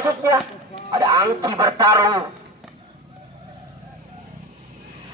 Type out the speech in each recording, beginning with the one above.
maksudnya. Ada Angki bertarung.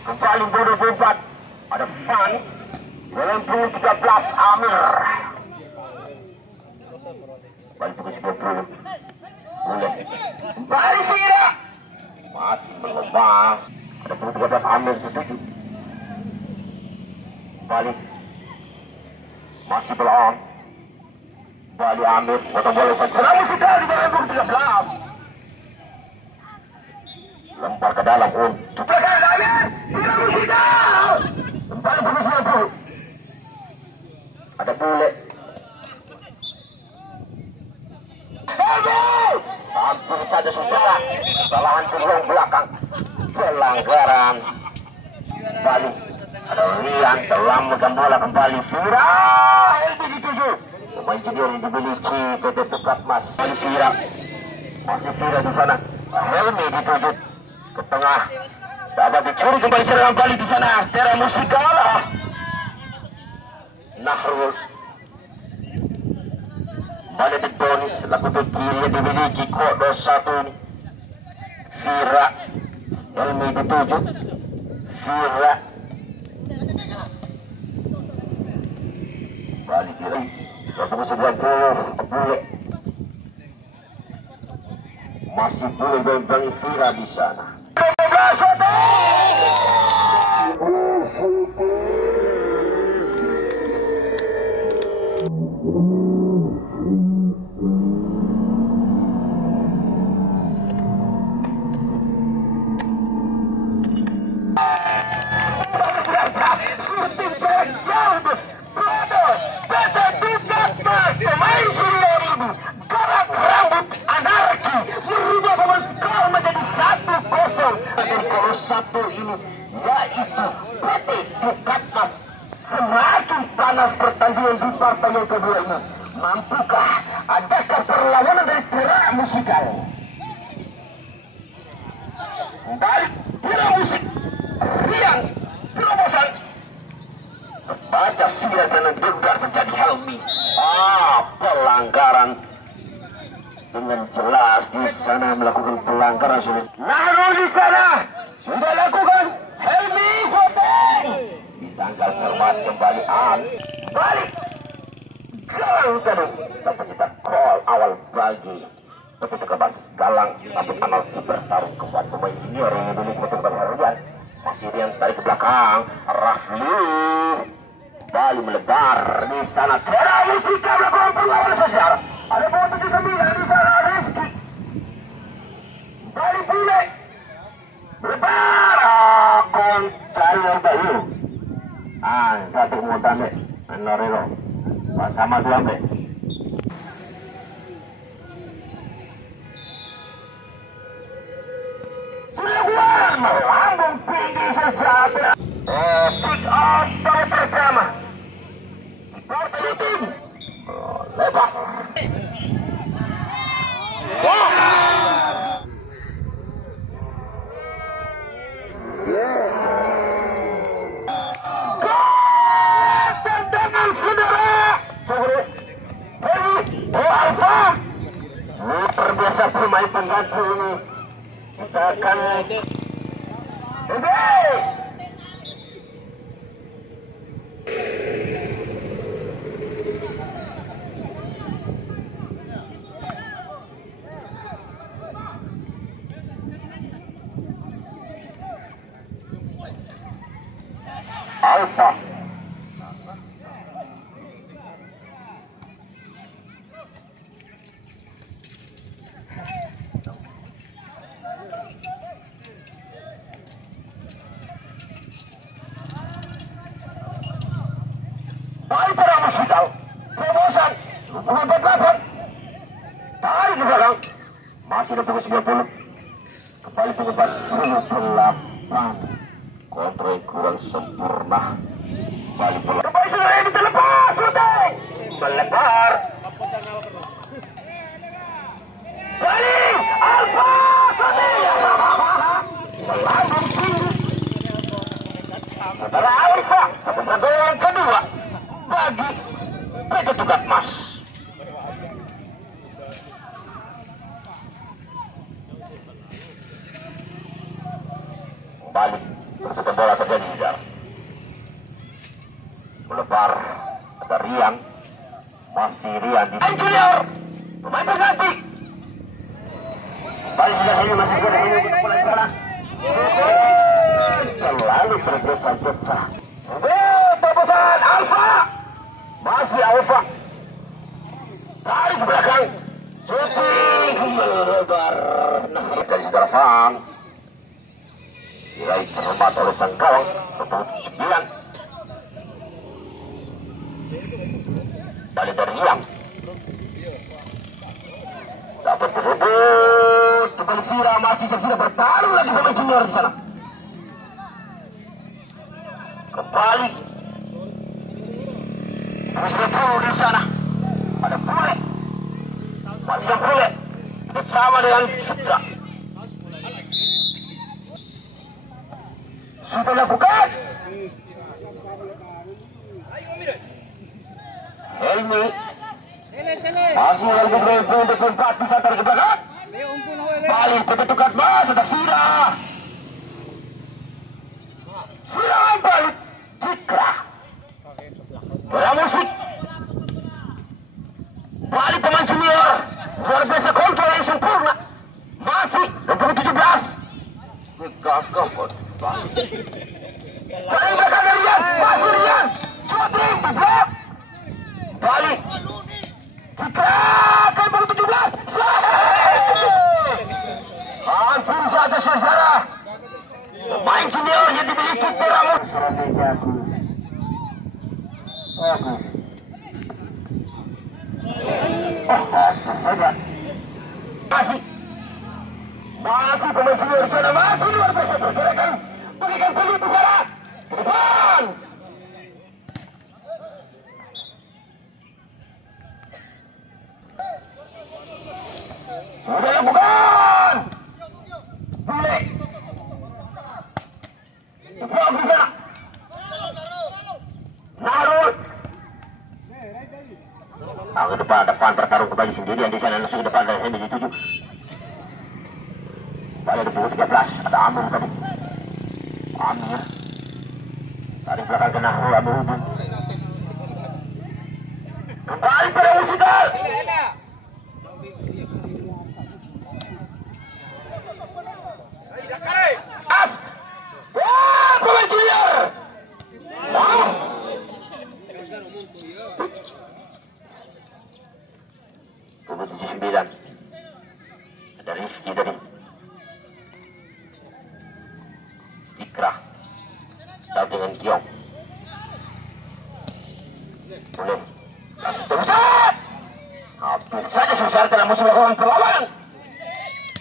Kembali bodoh 24. Ada Fan. Dalam 13 Amir. Kembali pukul 20. Boleh. Kembali Fira. Masih berlepas. Ada pukul 13 Amir setuju. Kembali. Masih belum. Kembali Amir. Potong bola secara musikal di dalam pukul 13. Lempar ke dalam untuk belakang Amir. Tidak musikal. Kembali pukul 20. Ada bule. Hampir saja saudara. Kesalahan gerbong belakang. Pelanggaran. Balik. Ada Rian telah megang bola kembali. Fira. LBG 7. Pemain junior yang dimiliki PT Pukatmas. Fira. Masih Fira di sana. Helmi dituju ke tengah. Dapat dicuri kembali serangan balik di sana. Tera Musikala. Nahrul. Balik bonus laku kiri yang dimiliki kode 1 ini. Fira. Helmi dituju. Fira. Balik kiri. 90 bule. Masih bule bagi Fira di sana. 12. Satu ini yaitu PT Pukatmas. Semakin panas pertandingan di partai yang kedua ini. Mampukah? Adakah perlawanan dari Tera Musikal? Balik Tera Musik. Riang terobosan. Terbaca Fira dan juga terjadi Helmi. Pelanggaran. Dengan jelas di sana melakukan pelanggaran sulit. Nahrul di sana sudah lakukan Helmi Foteng. Ditangkal cermat kembali balik. Galang tadi sampai kita call awal bagi begitu kebas Galang tapi anarki bertarung kembali pemain senior yang dulu betul-betul Herdian. Masih yang tarik ke belakang Rafli. Bali melebar di sana. Tera Musika melakukan perlawanan sosial. Ada poin 79 di sana Rizky. Bali bule. Melebar. Kontrari yang bayu. Satu mutane. Norero. Sama dua be. Sudah keluar. Melambung tinggi sejahtera. Pick off dari pertama. Shooting. Lepas. Tendangan saudara. Alfa. Luar biasa pemain pengganti ini. Kita akan Alfa. Baik Tera Musikal. Terobosan. 48. Tarik ke belakang. Masih ada pukul 90. Kembali pukul 48. Kontrol kurang sempurna. Balik bola. Kembali sudah ini terlepas. Sudah. Melebar. Balik. Alfa. Melambung tinggi. Saudara Alfa. Satu pergaulan kedua. Bagi PT Pukatmas. balik perputaran bola terjadi di dalam melebar. Ada Rian, masih Rian di Junior pemain pengganti balik sudah ini masih ada ini untuk bola di sana terlalu tergesa-gesa. Terobosan Alfa masih Alfa tarik ke belakang shooting melebar dari saudara Fang diraih cermat oleh sang gawang 29. Balik dari Yang dapat berebut kembali Sira masih sesudah bertarung lagi pemain junior di sana. Kembali terus berburu di sana. Ada Bule masih Bule bersama dengan Sutra sudah lakukan Helmi masih lagi berempat bisa tarik ke belakang balik berketukan mas ada Sira balik Citra Musik balik pemain junior luar biasa kontrol yang sempurna masih 17 gagah dari belakang Rian masih Rian shooting di blok balik Citra ke 17 hampir saja saudara pemain junior yang dimiliki Teramus strategi aku masih pemain junior di sana masih luar biasa bergerakan berikan peluang di sana ke depan sudah lakukan Bule blok di sana Narut ke depan bertarung kembali sendirian di sana langsung ke depan dari Henry 7 pada 13 ada Amur tadi Amir tarik belakang kena Amur Hubung kembali pada Musikal As wah pemain junior wah 29 ada Rizky tadi Ikrah tahu dengan Kiong boleh langsung terusan hampir saja susah dalam musuh melakukan perlawanan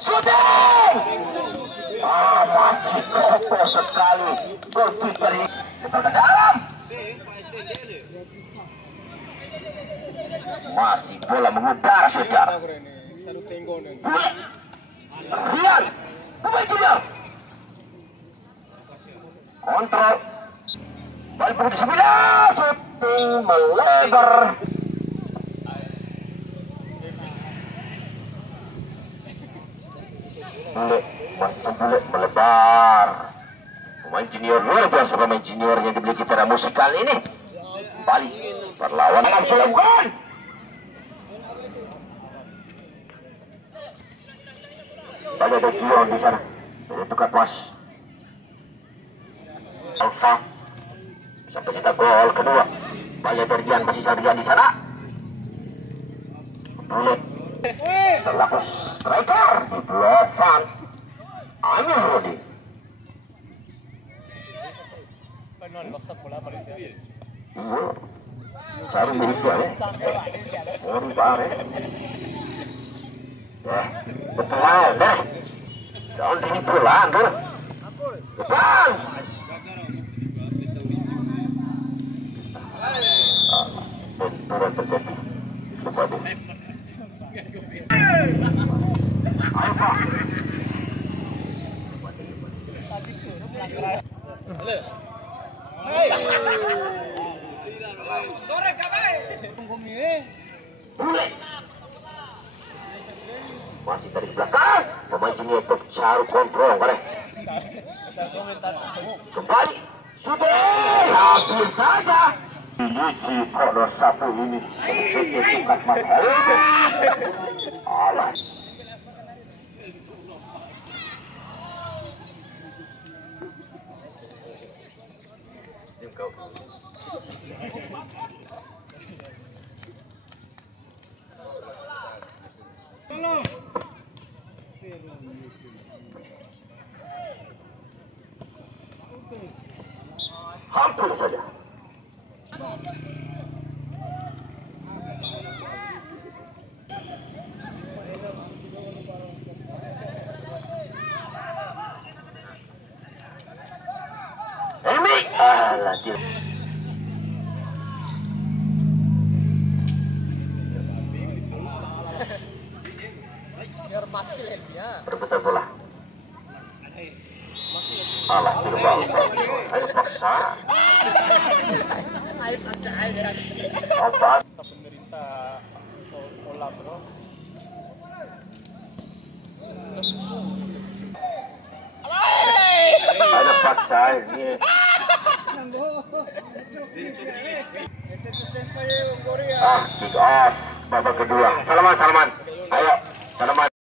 shooting masih kokoh sekali goalkeeper ini ke dalam masih bola mengudara saudara Rian pemain junior kontrol balik pukul 9 shooting melebar Bule melebar pemain junior luar biasa pemain junior yang dimiliki Tera Musikal ini balik perlawanan langsung lakukan ada Kion di sana dari tukar pas Alfa sampai kita gol kedua banyak Rian masih Rian di sana Bule terlaku striker di belakang Amir Rodi cari milik gue ya Ori pare betul deh jangan ini pulang tuh depan benturan terjadi lupa deh ayo pak Bule masih dari belakang pemain ini untuk cari kontrol boleh Kembali. Sudah hampir saja. Ini kolos satu ini. Seperti sukat mata. Alas. Hampir saja. Emi, alah dia. Berputar bola. Alah, terbang. Ayo paksa. Apa? Pemerintah bola bro. Ayo paksa ini. Kick off babak kedua. Salaman. Ayo, salaman.